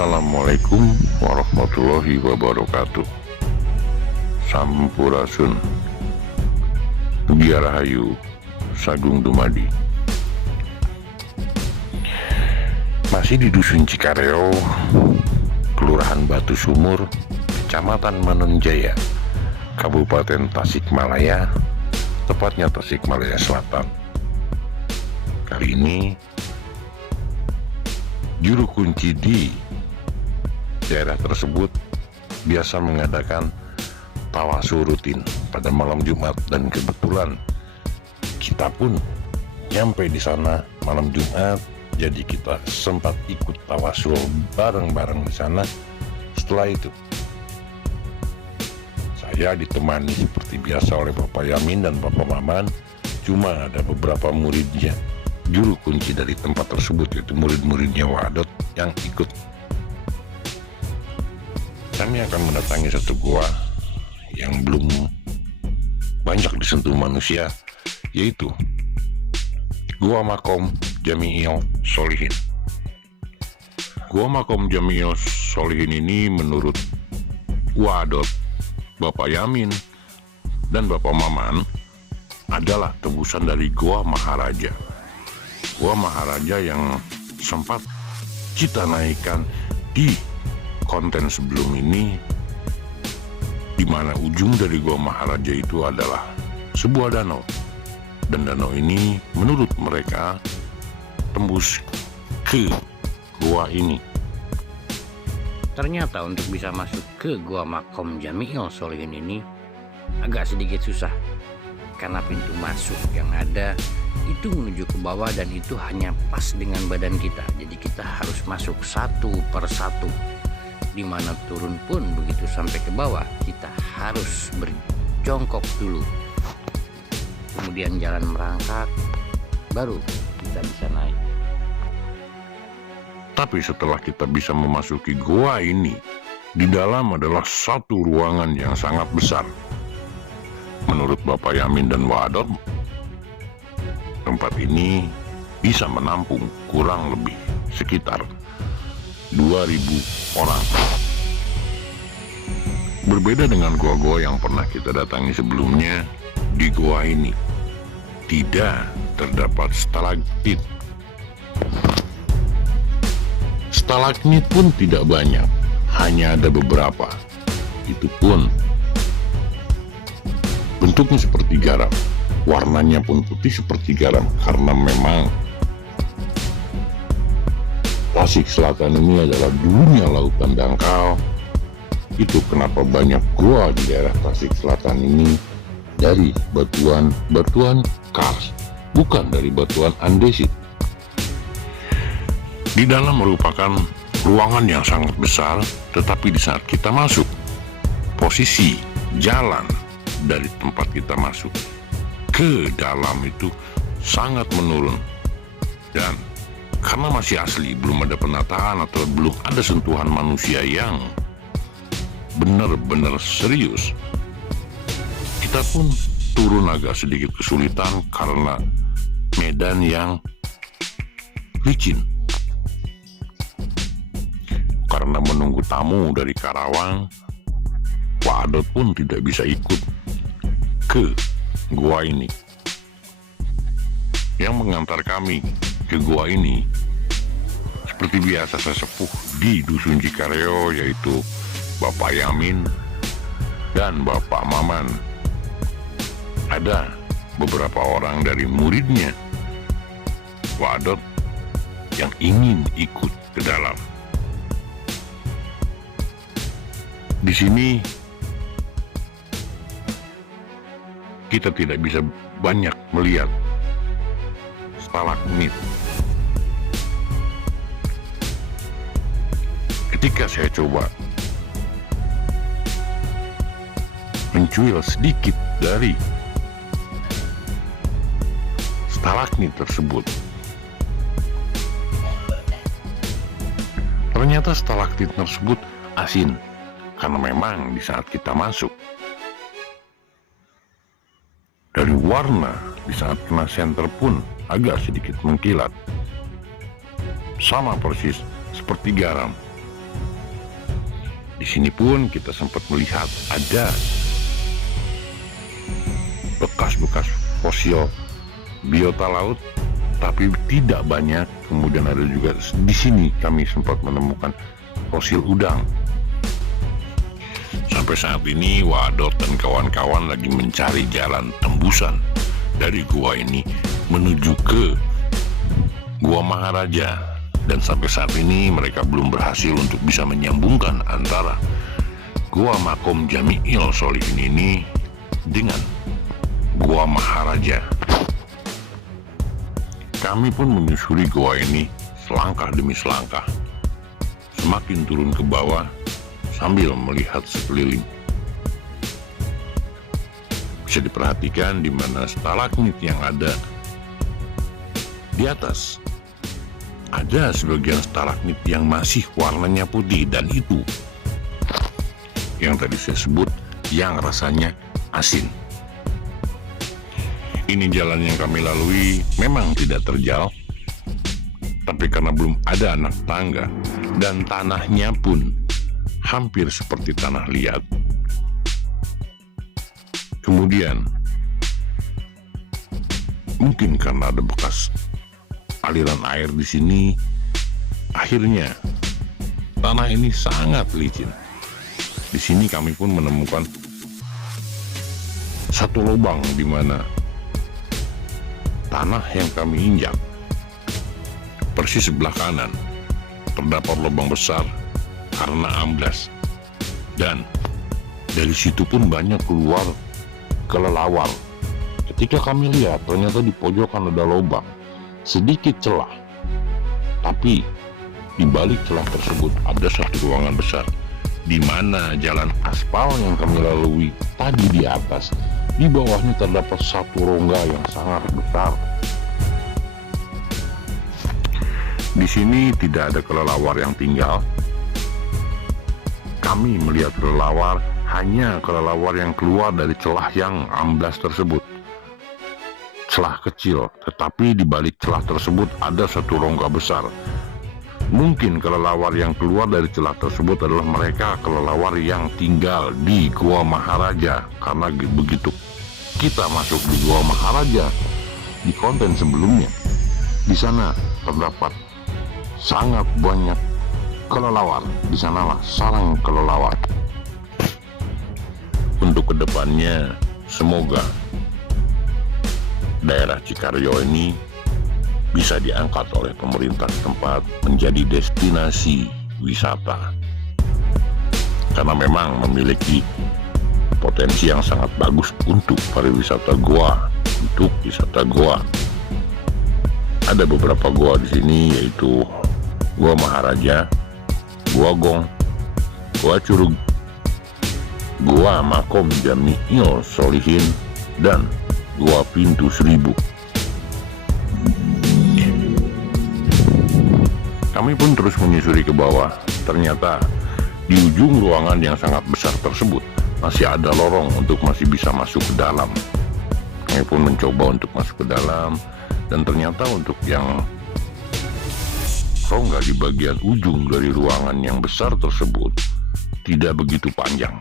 Assalamualaikum warahmatullahi wabarakatuh. Sampurasun, Mugia Rahayu, Sagung Dumadi. Masih di Dusun Cikareo, Kelurahan Batu Sumur, Kecamatan Manunjaya, Kabupaten Tasikmalaya, tepatnya Tasikmalaya Selatan. Kali ini juru kunci di daerah tersebut biasa mengadakan tawasul rutin pada malam Jumat, dan kebetulan kita pun nyampe di sana malam Jumat, jadi kita sempat ikut tawasul bareng-bareng di sana. Setelah itu saya ditemani seperti biasa oleh Bapak Yamin dan Bapak Maman, cuma ada beberapa muridnya, juru kunci dari tempat tersebut, yaitu murid-muridnya Wadot yang ikut. Kami akan mendatangi satu gua yang belum banyak disentuh manusia, yaitu Gua Makom Jami'il Sholihin. Gua Makom Jami'il Sholihin ini menurut Wadot, Bapak Yamin, dan Bapak Maman adalah tebusan dari Gua Maharaja. Gua Maharaja yang sempat kita naikkan di konten sebelum ini, di mana ujung dari Gua Maharaja itu adalah sebuah danau, dan danau ini menurut mereka tembus ke gua ini. Ternyata untuk bisa masuk ke Gua Makom Jami'il Sholihin ini agak sedikit susah, karena pintu masuk yang ada itu menuju ke bawah, dan itu hanya pas dengan badan kita. Jadi kita harus masuk satu per satu, dimana turun pun begitu sampai ke bawah kita harus berjongkok dulu, kemudian jalan merangkak, baru kita bisa naik. Tapi setelah kita bisa memasuki gua ini, di dalam adalah satu ruangan yang sangat besar. Menurut Bapak Yamin dan Wadot, tempat ini bisa menampung kurang lebih sekitar 2.000 orang. Berbeda dengan gua-gua yang pernah kita datangi sebelumnya, di gua ini tidak terdapat stalaktit. Stalagmit pun tidak banyak, hanya ada beberapa. Itu pun bentuknya seperti garam, warnanya pun putih seperti garam, karena memang Tasik Selatan ini adalah dulunya lautan dangkal. Itu kenapa banyak gua di daerah Tasik Selatan ini dari batuan kars, bukan dari batuan andesit. Di dalam merupakan ruangan yang sangat besar, tetapi di saat kita masuk, posisi jalan dari tempat kita masuk ke dalam itu sangat menurun. Dan karena masih asli, belum ada penataan atau belum ada sentuhan manusia yang benar-benar serius, kita pun turun agak sedikit kesulitan karena medan yang licin. Karena menunggu tamu dari Karawang, Wadot pun tidak bisa ikut ke gua ini. Yang mengantar kami ke gua ini seperti biasa sesepuh di Dusun Cikareo, yaitu Bapak Yamin dan Bapak Maman. Ada beberapa orang dari muridnya Wadot yang ingin ikut ke dalam. Di sini kita tidak bisa banyak melihat stalagmit. Ketika saya coba mencuil sedikit dari stalagmit tersebut, ternyata stalaktit tersebut asin. Karena memang di saat kita masuk, dari warna di saat kena senter pun agak sedikit mengkilat, sama persis seperti garam. Di sini pun kita sempat melihat ada bekas-bekas fosil biota laut, tapi tidak banyak. Kemudian ada juga di sini kami sempat menemukan fosil udang. Sampai saat ini Wadot dan kawan-kawan lagi mencari jalan tembusan dari gua ini menuju ke Gua Maharaja. Dan sampai saat ini mereka belum berhasil untuk bisa menyambungkan antara Gua Makom Jami'il Sholihin ini dengan Gua Maharaja. Kami pun menyusuri gua ini selangkah demi selangkah, semakin turun ke bawah sambil melihat sekeliling. Bisa diperhatikan di mana stalagmit yang ada di atas. Ada sebagian stalagmit yang masih warnanya putih, dan itu yang tadi saya sebut yang rasanya asin. Ini jalan yang kami lalui memang tidak terjal, tapi karena belum ada anak tangga dan tanahnya pun hampir seperti tanah liat. Kemudian mungkin karena ada bekas aliran air di sini, akhirnya tanah ini sangat licin. Di sini kami pun menemukan satu lubang di mana tanah yang kami injak persis sebelah kanan terdapat lubang besar karena amblas, dan dari situ pun banyak keluar kelelawar. Ketika kami lihat, ternyata di pojokan ada lubang, sedikit celah, tapi di balik celah tersebut ada satu ruangan besar di mana jalan aspal yang kami lalui tadi di atas, di bawahnya terdapat satu rongga yang sangat besar. Di sini tidak ada kelelawar yang tinggal. Kami melihat kelelawar, hanya kelelawar yang keluar dari celah yang amblas tersebut. Celah kecil, tetapi di balik celah tersebut ada satu rongga besar. Mungkin kelelawar yang keluar dari celah tersebut adalah mereka kelelawar yang tinggal di Gua Maharaja. Karena begitu kita masuk di Gua Maharaja di konten sebelumnya, di sana terdapat sangat banyak kelelawar. Di sanalah sarang kelelawar. Untuk kedepannya, semoga daerah Cikaryo ini bisa diangkat oleh pemerintah setempat menjadi destinasi wisata, karena memang memiliki potensi yang sangat bagus untuk pariwisata goa, untuk wisata goa. Ada beberapa goa di sini, yaitu Gua Maharaja, Gua Gong, Gua Curug, Gua Makom Jami'il Sholihin, dan Gua Pintu Seribu. Kami pun terus menyusuri ke bawah. Ternyata di ujung ruangan yang sangat besar tersebut masih ada lorong untuk masih bisa masuk ke dalam. Kami pun mencoba untuk masuk ke dalam, dan ternyata untuk yang rongga di bagian ujung dari ruangan yang besar tersebut tidak begitu panjang.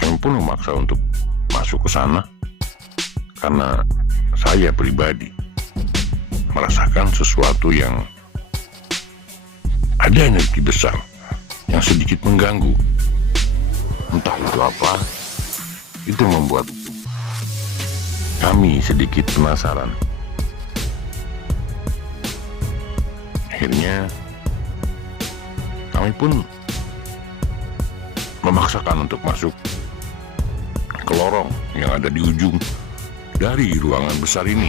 Kami pun memaksa untuk masuk ke sana karena saya pribadi merasakan sesuatu yang ada energi besar yang sedikit mengganggu. Entah itu apa, itu membuat kami sedikit penasaran. Akhirnya kami pun memaksakan untuk masuk ke lorong yang ada di ujung dari ruangan besar ini.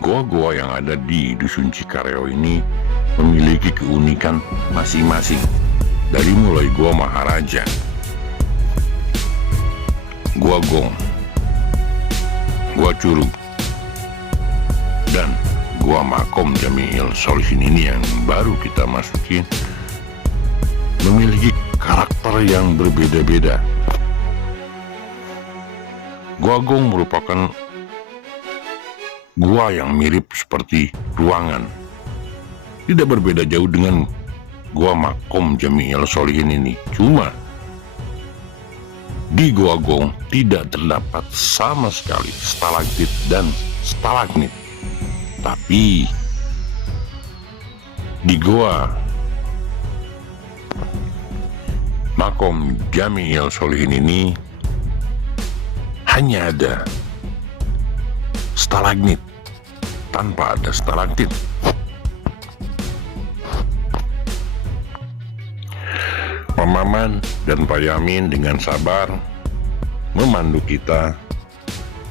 Goa-goa yang ada di Dusun Cikaryo ini memiliki keunikan masing-masing, dari mulai Gua Maharaja, Gua Gong, Gua Curug, dan Gua Makom Jami'il Sholihin ini yang baru kita masukin memiliki karakter yang berbeda-beda. Gua Gong merupakan gua yang mirip seperti ruangan, tidak berbeda jauh dengan Gua Makom Jami'il Sholihin ini. Cuma di Gua Gong tidak terdapat sama sekali stalaktit dan stalagmit. Tapi di Gua Makom Jami'il Sholihin ini hanya ada stalagmit tanpa ada stalaktit. Pak Maman dan Pak Yamin dengan sabar memandu kita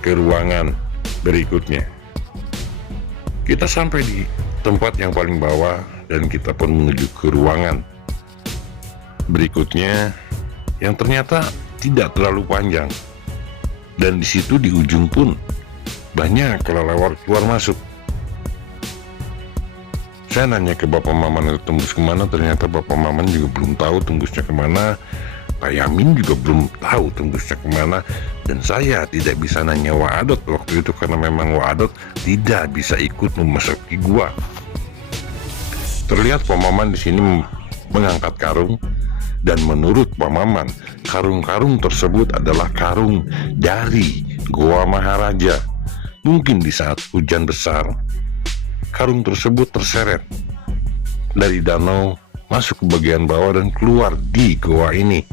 ke ruangan berikutnya. Kita sampai di tempat yang paling bawah dan kita pun menuju ke ruangan berikutnya yang ternyata tidak terlalu panjang. Dan di situ di ujung pun banyak kelelawar keluar masuk. Saya nanya ke Bapak Maman itu tembus kemana, ternyata Bapak Maman juga belum tahu tembusnya kemana. Pak Yamin juga belum tahu tembusnya kemana. Dan saya tidak bisa nanya Wa'adot waktu itu karena memang Wa'adot tidak bisa ikut memasuki gua. Terlihat Pak Maman di sini mengangkat karung. Dan menurut Pak Maman, karung-karung tersebut adalah karung dari Goa Maharaja. Mungkin di saat hujan besar, karung tersebut terseret dari danau masuk ke bagian bawah dan keluar di goa ini.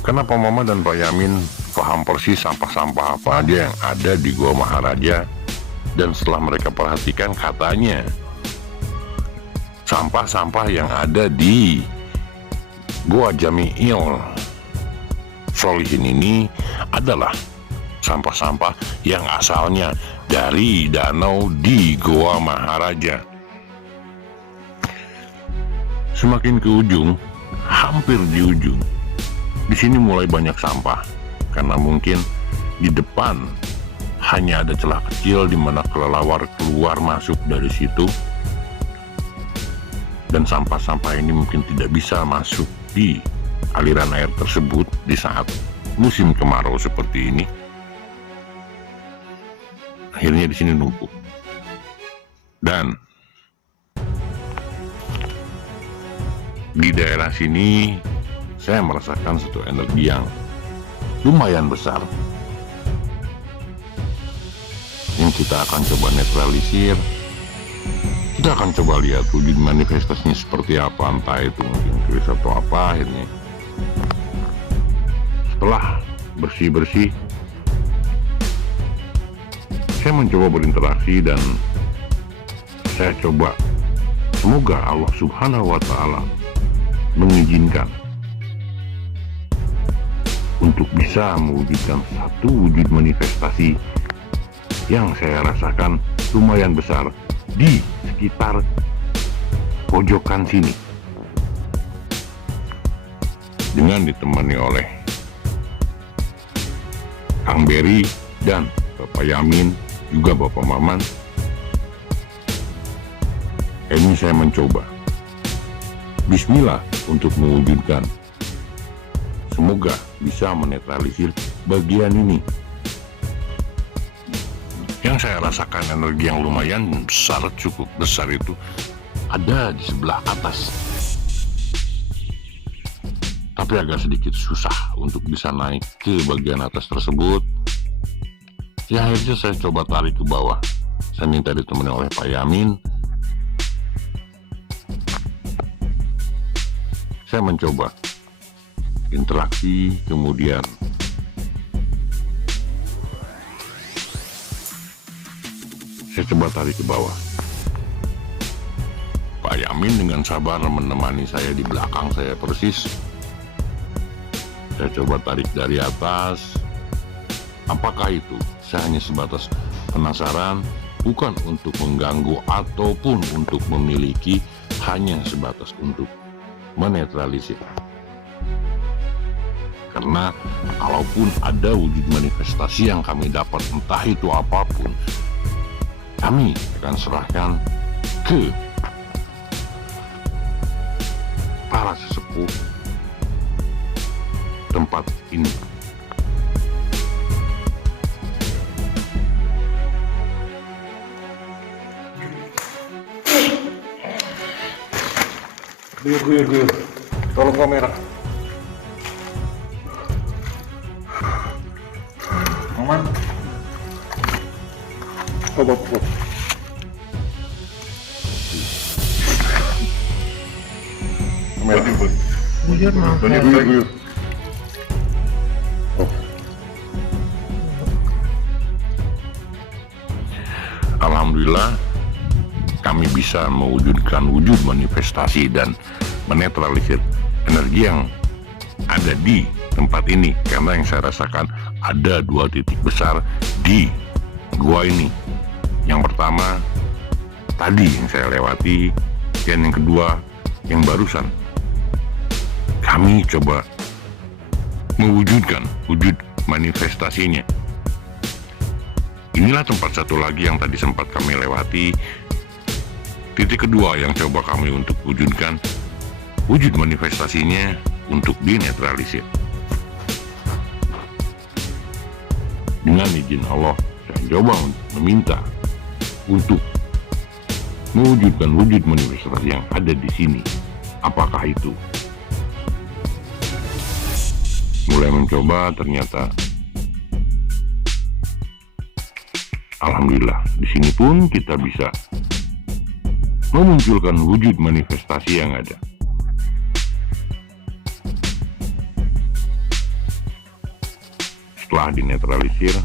Karena Pak Mama dan Pak Yamin paham persis sampah-sampah apa aja yang ada di Goa Maharaja, dan setelah mereka perhatikan katanya sampah-sampah yang ada di Goa Jami'il Sholihin ini adalah sampah-sampah yang asalnya dari danau di Goa Maharaja. Semakin ke ujung, hampir di ujung, di sini mulai banyak sampah karena mungkin di depan hanya ada celah kecil di mana kelelawar keluar masuk dari situ, dan sampah-sampah ini mungkin tidak bisa masuk di aliran air tersebut di saat musim kemarau seperti ini. Akhirnya di sini numpuk. Dan di daerah sini saya merasakan satu energi yang lumayan besar yang kita akan coba netralisir. Kita akan coba lihat wujud manifestasinya seperti apa, entah itu mungkin keris atau apa. Akhirnya setelah bersih-bersih, saya mencoba berinteraksi dan saya coba semoga Allah Subhanahu wa Ta'ala mengizinkan untuk bisa mewujudkan satu wujud manifestasi yang saya rasakan lumayan besar di sekitar pojokan sini, dengan ditemani oleh Kang Beri dan Bapak Yamin, juga Bapak Maman. Ini saya mencoba bismillah untuk mewujudkan, semoga bisa menetralisir bagian ini. Yang saya rasakan energi yang lumayan besar, cukup besar itu ada di sebelah atas, tapi agak sedikit susah untuk bisa naik ke bagian atas tersebut. Ya akhirnya saya coba tarik ke bawah. Saya minta ditemani oleh Pak Yamin. Saya mencoba interaksi, kemudian saya coba tarik ke bawah. Pak Yamin dengan sabar menemani saya di belakang saya persis. Saya coba tarik dari atas. Apakah itu? Saya hanya sebatas penasaran, bukan untuk mengganggu ataupun untuk memiliki, hanya sebatas untuk menetralisir. Karena kalaupun ada wujud manifestasi yang kami dapat, entah itu apapun, kami akan serahkan ke para sesepuh tempat ini. Guyur. Tolong kamera. Aman. Coba. Kamera. Guyur. Alhamdulillah kami bisa mewujudkan wujud manifestasi dan menetralisir energi yang ada di tempat ini, karena yang saya rasakan ada 2 titik besar di gua ini. Yang pertama tadi yang saya lewati, dan yang kedua yang barusan kami coba mewujudkan wujud manifestasinya. Inilah tempat satu lagi yang tadi sempat kami lewati, titik kedua yang coba kami untuk wujudkan wujud manifestasinya untuk dinetralisir. Dengan izin Allah, saya coba meminta untuk mewujudkan wujud manifestasi yang ada di sini. Apakah itu? Mulai mencoba, ternyata alhamdulillah di sini pun kita bisa memunculkan wujud manifestasi yang ada. Setelah dinetralisir,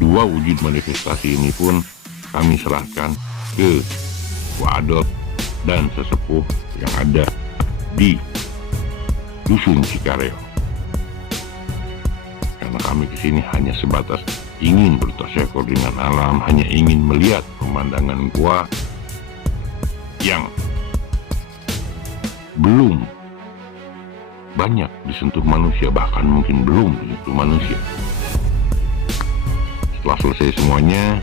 2 wujud manifestasi ini pun kami serahkan ke wadot dan sesepuh yang ada di Dusun Cikareo. Karena kami kesini hanya sebatas ingin bertasyukur dengan alam, hanya ingin melihat pemandangan gua yang belum banyak disentuh manusia, bahkan mungkin belum disentuh manusia. Setelah selesai semuanya,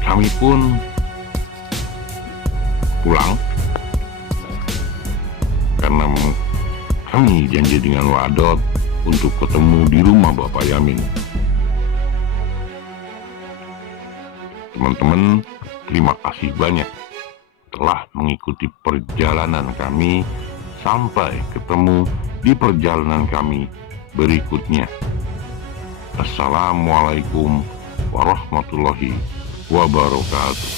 kami pun pulang karena kami janji dengan Wadot untuk ketemu di rumah Bapak Yamin. Teman-teman, terima kasih banyak telah mengikuti perjalanan kami sampai ketemu di perjalanan kami berikutnya. Assalamualaikum warahmatullahi wabarakatuh.